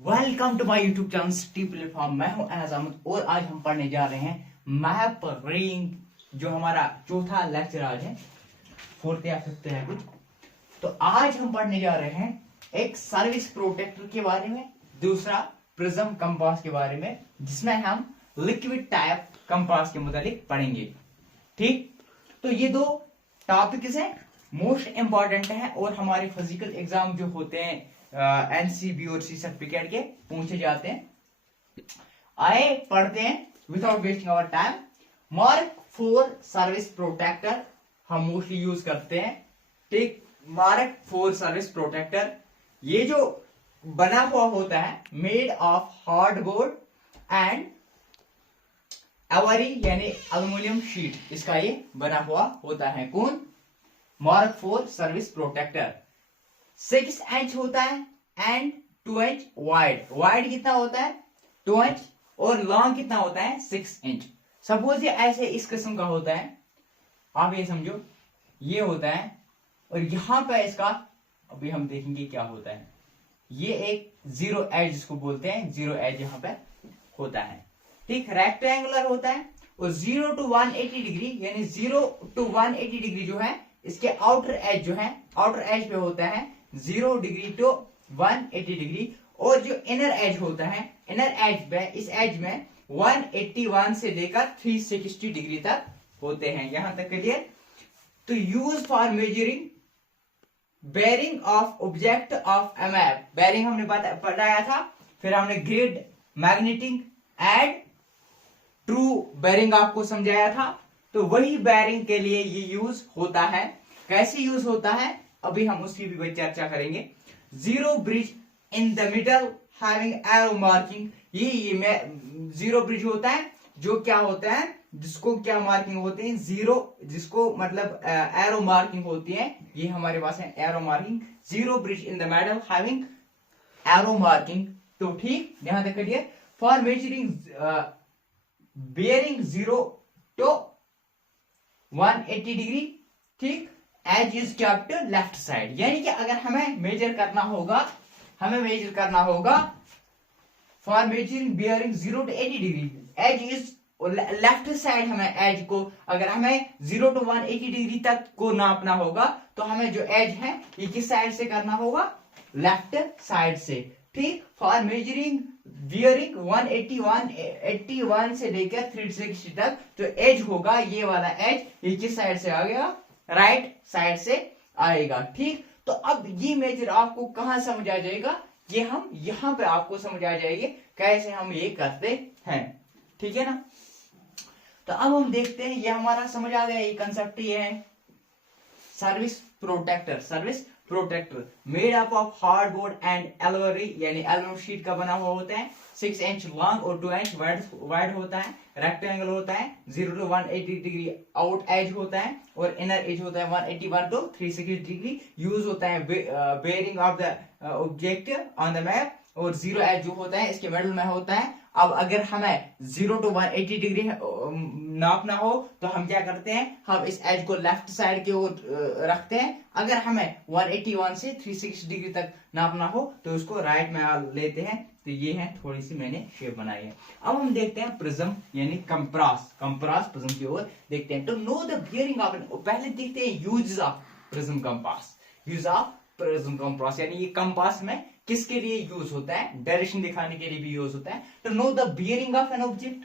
Welcome to my YouTube channel city platform. मैं हूं अनस अहमद और आज हम पढ़ने जा रहे हैं मैप रीडिंग, जो हमारा चौथा लेक्चर आज है, फोर्थ या फिफ्थ है कुछ। तो आज हम पढ़ने जा रहे हैं एक सर्विस प्रोटेक्टर के बारे में, दूसरा प्रिज्म कंपास के बारे में, जिसमें हम लिक्विड टाइप कंपास के मुतालिक पढ़ेंगे। ठीक, तो ये दो टॉपिक्स हैं, मोस्ट इंपॉर्टेंट है और हमारे फिजिकल एग्जाम जो होते हैं एनसीबी और सी सर्टिफिकेट के पूछे जाते हैं। आए पढ़ते हैं without wasting our time. Mark 4 service protractor हम मोस्टली यूज करते हैं। ठीक, मार्क 4 सर्विस प्रोटेक्टर ये जो बना हुआ होता है made of hardboard and every यानी एल्युमिनियम शीट, इसका ये बना हुआ होता है। कौन? Mark 4 service protector. 6 इंच होता है एंड 2 इंच वाइड। वाइड कितना होता है? 2 इंच और लॉन्ग कितना होता है? 6 इंच। सपोज ये ऐसे इस किस्म का होता है, आप ये समझो ये होता है और यहां पे इसका अभी हम देखेंगे क्या होता है। ये एक जीरो एज जिसको बोलते हैं, जीरो एज यहां पे होता है। ठीक, रेक्टेंगुलर होता है और 0 to 180 डिग्री यानी 0 to 180 डिग्री जो है इसके आउटर एज जो है, आउटर एज पे होता है 0 डिग्री टू 180 डिग्री, और जो इनर एज होता है, इनर एज पे इस एज में 181 से लेकर 360 डिग्री तक होते हैं। यहां तक क्लियर? तो use for measuring bearing of object of a map. Bearing हमने बताया था, फिर हमने grid, magnetic and true bearing आपको समझाया था। तो वही बेरिंग के लिए ये यूज होता है। कैसे यूज होता है अभी हम उसकी भी चर्चा करेंगे। Zero bridge in the middle having arrow marking. ये जीरो ब्रिज होता है जो क्या होता है, जिसको क्या मार्किंग होते हैं, जीरो, जिसको मतलब एरो मार्किंग होती है। ये हमारे पास है arrow marking. Zero bridge in the middle having arrow marking. तो ठीक, यहां तक clear? For measuring bearing 0 to 180 degree. ठीक, edge is kept left side, यानी कि अगर हमें मेजर करना होगा, for measuring bearing 0 to 80 degree, edge is left side. हमें एज को अगर हमें 0 to 180 डिग्री तक को नापना होगा तो हमें जो एज है ये किस साइड से करना होगा? लेफ्ट साइड से। ठीक, फॉर मेजरिंग बियरिंग 181 से लेकर 360 तक जो एज होगा, ये वाला एज ये किस साइड से आ गया? राइट साइड से आएगा। ठीक, तो अब ये मेजर आपको कहां समझ आ जाएगा? ये हम यहां पे आपको समझ आ जाएगी कैसे हम ये करते हैं। ठीक है ना? तो अब हम देखते हैं, ये हमारा समझ आ गया, ये कंसेप्ट ये है service protractor. Service protractor made up of hardboard and aluminium यानी एल्यूमिनियम शीट का बना हुआ होता है। 6 इंच लॉन्ग और 2 इंच वाइड होता है। रेक्टेंगल होता है। 0 to 180 डिग्री आउट एज होता है और इनर एज होता है 181 to 360 डिग्री। यूज होता है bearing of the object on the map, और जीरो एज जो होता है इसके मिडल में होता है। अब अगर हमें 0 to 180 डिग्री नापना हो तो हम क्या करते हैं? हम इस एज को लेफ्ट साइड की ओर रखते हैं। अगर हमें 181 से 360 डिग्री तक नापना हो तो उसको राइट में लेते हैं। तो ये है, थोड़ी सी मैंने शेप बनाई है। अब हम देखते हैं प्रिज्म यानी कंपास प्रिज्म की ओर देखते हैं। तो नो द बियरिंग ऑफ, पहले देखते हैं use of prism compass. Use of prism compass यानी ये कंपास में किसके लिए यूज होता है? डायरेक्शन दिखाने के लिए भी यूज होता है। तो know the bearing of an object.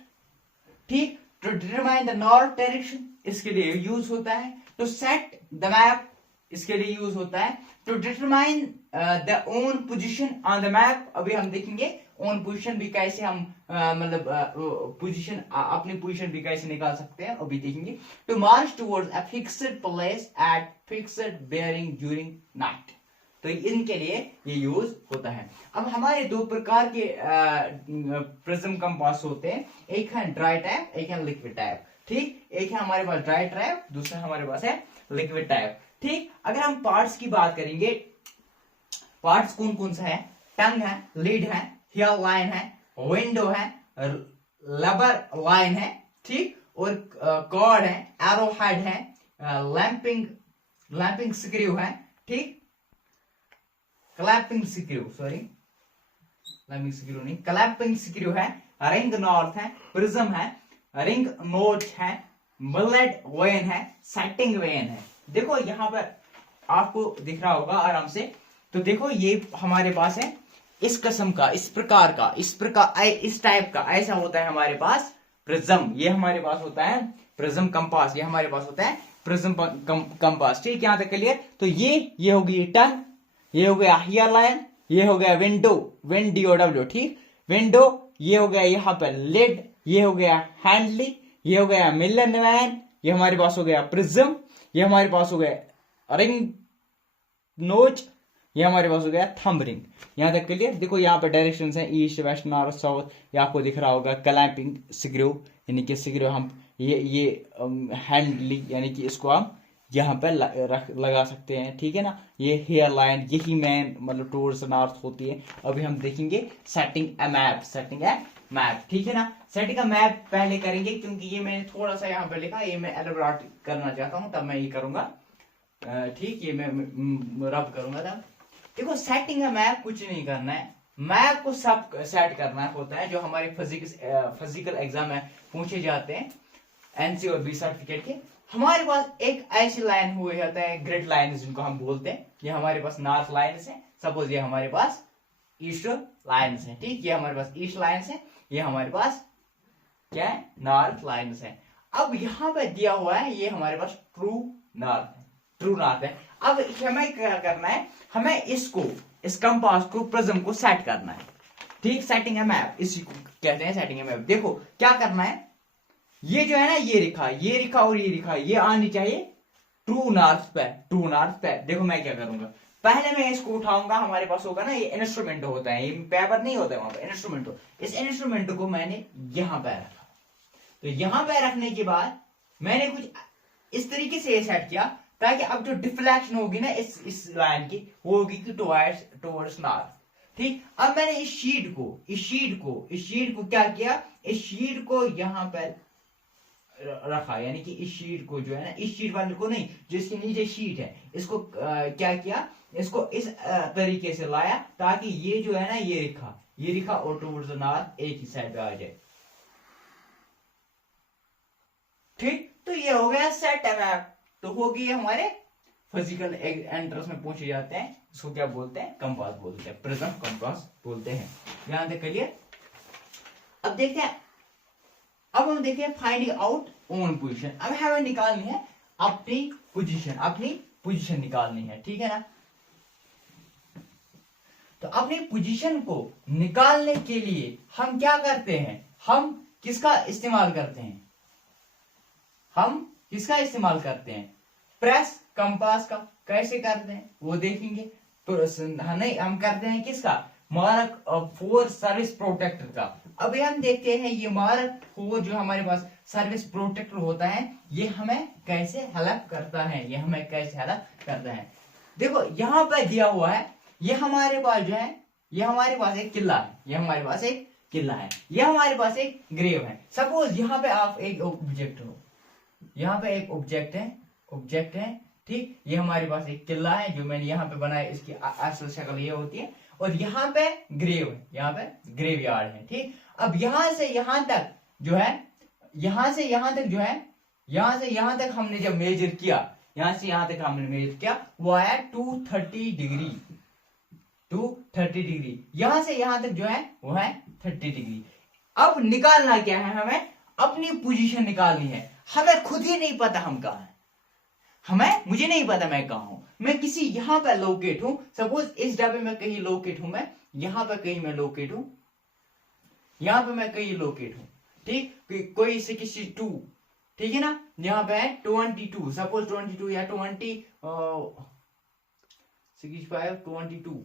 ठीक, to determine the north direction, इसके लिए यूज होता है। टू सेट द मैप, इसके लिए यूज होता है। To determine the own position on the map, अभी हम देखेंगे ओन पोजीशन भी कैसे हम मतलब पोजीशन, अपनी पोजीशन भी कैसे निकाल सकते हैं, अभी देखेंगे। To march towards a fixed place at fixed bearing during night, तो इनके लिए ये यूज होता है। अब हमारे दो प्रकार के प्रिज्म कंपास होते हैं, एक है ड्राई टाइप, एक है लिक्विड टाइप। ठीक, एक है हमारे पास ड्राई टाइप, दूसरा हमारे पास है लिक्विड टाइप। ठीक, अगर हम पार्ट्स की बात करेंगे, पार्ट्स कौन कौन सा है? टंग है, लीड है, हियर लाइन है, विंडो है, रबर लाइन है। ठीक, और कॉर्ड है, एरो हेड है, लैंपिंग स्क्रू है। ठीक, clapping screw, sorry clamping screw है, रिंग नॉर्थ है, प्रिज्म है, रिंग नोच है, मिलेट वेन है, सेटिंग वेन है। देखो यहाँ पर आपको दिख रहा होगा आराम से। तो देखो ये हमारे पास है इस किस्म का, इस प्रकार इस टाइप का ऐसा होता है हमारे पास प्रिज्म। ये हमारे पास होता है प्रिज्म कंपास, ये हमारे पास होता है प्रिज्म कंपास। ठीक, यहां तक क्लियर। तो ये हो गई टन, ये हो गया हियर लाइन, ये हो गया विंडो, DOW। ठीक, विंडो, ये हो गया यहाँ पर लिड, ये हो गया हैंडली, ये हो गया मिलन वैन, ये हमारे पास हो गया प्रिज्म, ये हमारे पास हो गया रिंग नोच, ये हमारे पास हो गया थंब रिंग। यहां तक क्लियर। देखो यहाँ पे डायरेक्शन है ईस्ट वेस्ट नॉर्थ साउथ, ये आपको दिख रहा होगा क्लैंपिंग स्क्रू, यानी कि स्क्रू हम ये हैंडली, यानी कि इसको हम यहाँ पे लगा सकते हैं। ठीक है ना। ये हेयर लाइन, यही मेन मतलब टूवर्ड्स नॉर्थ होती है। अभी हम देखेंगे सेटिंग ए मैप। ठीक है ना। सेटिंग ए मैप पहले करेंगे, क्योंकि ये मैंने थोड़ा सा यहाँ पे लिखा, ये मैं एलैबोरेट करना चाहता हूँ, तब मैं ये करूंगा। ठीक, ये मैं रब करूंगा तब। देखो सेटिंग ए मैप कुछ नहीं करना है, मैप को सब सेट करना होता है जो हमारे फिजिकल एग्जाम में पूछे जाते हैं, NC और B सर्टिफिकेट के। हमारे पास एक ऐसी लाइन हुए होता है ग्रिड लाइन जिनको हम बोलते हैं। ये हमारे पास नॉर्थ लाइन है, सपोज ये हमारे पास ईस्ट लाइन है। ठीक, ये हमारे पास ईस्ट लाइन है, ये हमारे पास क्या है नॉर्थ लाइन है। अब यहाँ पे दिया हुआ है ये हमारे पास ट्रू नॉर्थ है। अब हमें क्या करना है, हमें इस कंपास को प्रिज्म को सेट करना है। ठीक, सेटिंग ए मैप, इसी को कहते हैं सेटिंग ए मैप। देखो क्या करना है, ये जो है ना ये रेखा और ये रेखा ये आनी चाहिए ट्रू नॉर्थ पे। देखो मैं क्या करूंगा, पहले मैं इसको उठाऊंगा, हमारे पास होगा ना ये इंस्ट्रूमेंट होता है, ये पेपर नहीं होता है वहां पे, इंस्ट्रूमेंट हो। इस इंस्ट्रूमेंट को मैंने यहां पे रखा। तो यहां पे रखने के बाद मैंने कुछ इस तरीके से सेट किया ताकि अब जो डिफ्लेक्शन होगी ना इस लाइन की, वो होगी कि टुवर्ड्स नॉर्थ। ठीक, अब मैंने इस शीट को क्या किया, इस शीट को यहां पर रखा, यानी कि इस शीट को जो है ना, इस शीट वाले को नहीं, जो इसके नीचे शीट है, इसको क्या किया, इसको इस तरीके से लाया ताकि ये जो है ना ये रेखा और टुवर्ड्स द नॉर्थ एक ही साइड पे आ जाए। ठीक, तो ये हो गया सेट मैप। तो होगी हमारे फिजिकल एंट्रेंस में पूछे जाते हैं, इसको क्या बोलते हैं, कंपास बोलते हैं, प्रिज्म कंपास बोलते हैं। यहां तक क्लियर। अब देखते हैं, अब हम देखते हैं फाइंडिंग आउट ओन पोजीशन। अब हमें निकालनी है अपनी पोजीशन निकालनी है। ठीक है ना। तो अपनी पोजीशन को निकालने के लिए हम क्या करते हैं, हम किसका इस्तेमाल करते हैं, प्रेस कंपास का। कैसे करते हैं वो देखेंगे। तो नहीं, हम करते हैं किसका, मार्क 4 सर्विस प्रोटेक्टर का। अभी हम देखते हैं ये मार्क 4 जो हमारे पास सर्विस प्रोटेक्टर होता है, ये हमें कैसे हेल्प करता है, देखो यहाँ पे दिया हुआ है, ये हमारे पास जो है, ये हमारे पास एक किला है, ये हमारे पास एक ग्रेव है। सपोज यहाँ पे आप एक ऑब्जेक्ट हो, यहाँ पे एक ऑब्जेक्ट है। ठीक, ये हमारे पास एक किला है जो मैंने यहाँ पे बनाया, इसकी असल शक्ल ये होती है, और यहाँ पे ग्रेव है, यहाँ पे ग्रेव यार्ड है। ठीक, अब यहाँ से यहाँ तक जो है, यहाँ से यहाँ तक हमने जब मेजर किया, वो है 230 डिग्री। यहाँ से यहाँ तक जो है वो है 30 डिग्री। अब निकालना क्या है, हमें अपनी पोजीशन निकालनी है। हमें खुद ही नहीं पता हम कहाँ हैं, मुझे नहीं पता मैं कहाँ हूं। मैं किसी यहाँ पे लोकेट हूं, सपोज इस डब्बे में कहीं लोकेट हूं, मैं यहाँ पे कहीं मैं लोकेट हूं, यहाँ पे मैं कहीं लोकेट हूं। ठीक, कोई 62, ठीक है ना, यहाँ पे है 22, सपोज 22 या 20 65 22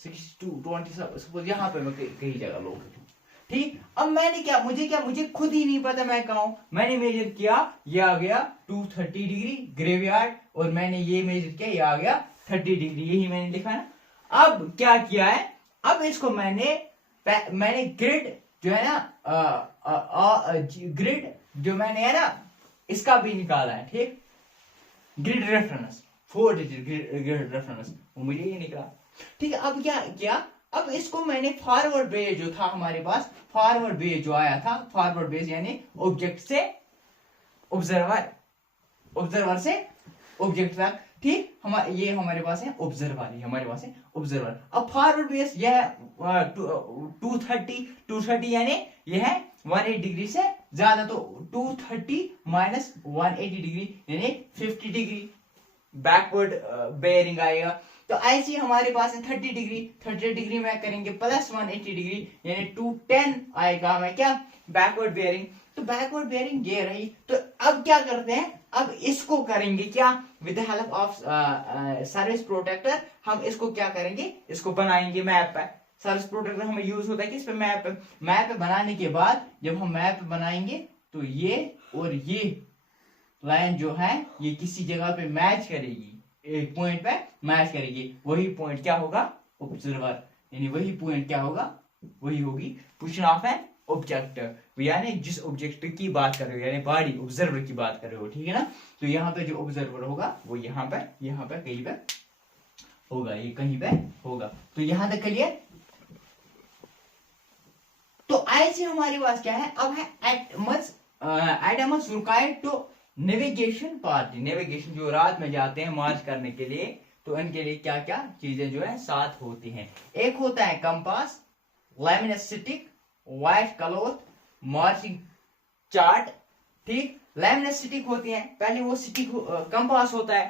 62 20, सपोज यहाँ पे मैं कहीं जगह लोकेट हूं। ठीक, अब मुझे खुद ही नहीं पता मैं कहा हूं। मैंने मेजर किया, ये आ गया 230 डिग्री ग्रेवयार्ड, और मैंने ये मेजर किया, ये आ गया 30 डिग्री, यही मैंने लिखा है। अब क्या किया है, अब इसको मैंने ग्रिड जो है ना, ग्रिड जो मैंने है ना, इसका भी निकाला है। ठीक, grid reference 4 digit grid reference, वो मुझे ये निकला। ठीक है, अब क्या किया, अब इसको मैंने फॉरवर्ड बेस जो था हमारे पास, फॉरवर्ड बेस जो आया था, फॉरवर्ड बेस यानी ऑब्जेक्ट से ऑब्जर्वर से ऑब्जेक्ट तक, ठीक। ये हमारे पास है ऑब्जर्वर, ये हमारे पास है ऑब्जर्वर। अब फॉरवर्ड बेस यह है 230 यानी यह है 180 डिग्री से ज्यादा, तो 230 माइनस 180 डिग्री यानी 50 डिग्री बैकवर्ड बेयरिंग आएगा। तो ऐसे हमारे पास है 30 डिग्री में करेंगे प्लस 180 डिग्री यानी 210 आएगा हमें क्या, बैकवर्ड बेयरिंग। तो बैकवर्ड बेयरिंग ये रही। तो अब क्या करते हैं, अब इसको करेंगे क्या, with the help of service protractor हम इसको क्या करेंगे, इसको बनाएंगे मैप पे। सर्विस प्रोटेक्टर हमें यूज होता है किस पे, मैप पे। मैप पे बनाने के बाद जब हम मैप पे बनाएंगे तो ये और ये लाइन जो है ये किसी जगह पे मैच करेगी, एक पॉइंट पे मैच करेगी, वही पॉइंट क्या होगा, ऑब्जर्वर, यानी वही पॉइंट क्या होगा, वही होगी पोजीशन ऑफ एन ऑब्जेक्ट, यानी जिस ऑब्जेक्ट की बात कर रहे हो, यानी बॉडी ऑब्जर्वर की बात कर रहे हो, ठीक है ना। तो यहाँ पे जो ऑब्जर्वर होगा वो यहाँ पे कहीं पे होगा, ये कहीं पे होगा। तो यहां तक क्लियर। तो ऐसे हमारे पास क्या है, अब है items required to navigation party, navigation जो रात में जाते हैं मार्च करने के लिए, तो इनके लिए क्या क्या चीजें जो है साथ होती हैं। एक होता है compass, laminate stick, white cloth, marching chart, ठीक। लैमिनेट स्टिक होती है, पहले वो स्टिक कंपास होता है,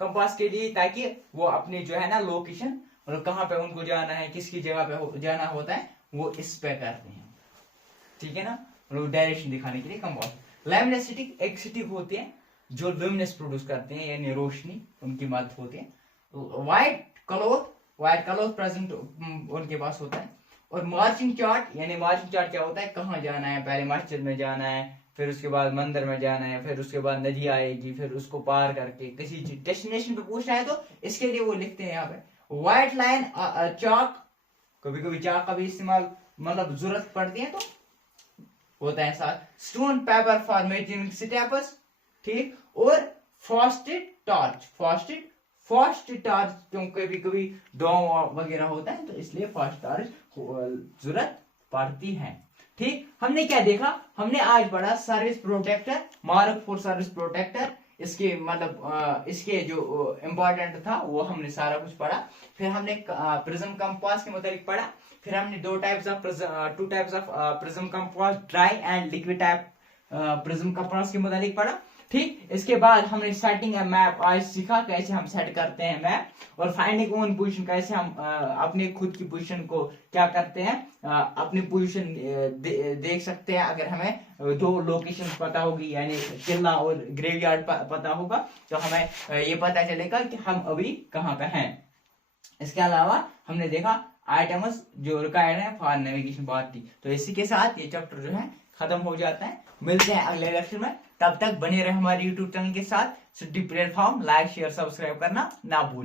कंपास के लिए ताकि वो अपनी जो है ना लोकेशन, मतलब कहाँ पे उनको जाना है, किसकी जगह पे जाना होता है, वो इस पे करते हैं, ठीक है ना, मतलब डायरेक्शन दिखाने के लिए कंपास। लैमिनेट स्टिक एक स्टिक होती है जो लुमिनस प्रोड्यूस करते हैं, यानी रोशनी उनकी मदद होती है। व्हाइट क्लॉथ प्रेजेंट उनके पास होता है। और मार्चिंग चार्ट, यानी मार्चिंग चार्ट क्या होता है, कहाँ जाना है, पहले मस्जिद में जाना है, फिर उसके बाद मंदिर में जाना है, फिर उसके बाद नदी आएगी, फिर उसको पार करके किसी डेस्टिनेशन पे पहुंचना है, तो इसके लिए वो लिखते हैं यहाँ पे। व्हाइट लाइन चाक, कभी कभी चाक का भी इस्तेमाल मतलब जरूरत पड़ती है तो होता है साथ। Stone paper for measuring steps, ठीक। और फास्टेड टॉर्च, क्योंकि कभी कभी दो वगैरह होता है तो इसलिए फास्ट टॉर्च जरूरत पड़ती है, ठीक। हमने क्या देखा, हमने आज पढ़ा service protractor, mark four service protractor, इसके मतलब इसके जो इम्पोर्टेंट था वो हमने सारा कुछ पढ़ा। फिर हमने प्रिज्म कंपास के मुताबिक पढ़ा। फिर हमने two types of prism compass, dry and liquid type prism compass के मुताबिक पढ़ा, ठीक। इसके बाद हमने सेटिंग ए मैप आज सीखा, कैसे हम सेट करते हैं मैप, और फाइंडिंग ओन पोजीशन, कैसे हम अपने खुद की पोजीशन को क्या करते हैं, अपनी पोजीशन देख सकते हैं। अगर हमें दो लोकेशन पता होगी, यानी किला और ग्रेवयार्ड पता होगा, तो हमें ये पता चलेगा कि हम अभी कहाँ पे हैं। इसके अलावा हमने देखा आइटम्स जो रिक्वायर्ड है फॉर नेविगेशन पार्टी। तो इसी के साथ ये चैप्टर जो है खत्म हो जाता है। मिलते हैं अगले लेक्चर में, तब तक बने रहे हमारे YouTube चैनल के साथ। City platform like share subscribe करना ना भूलें।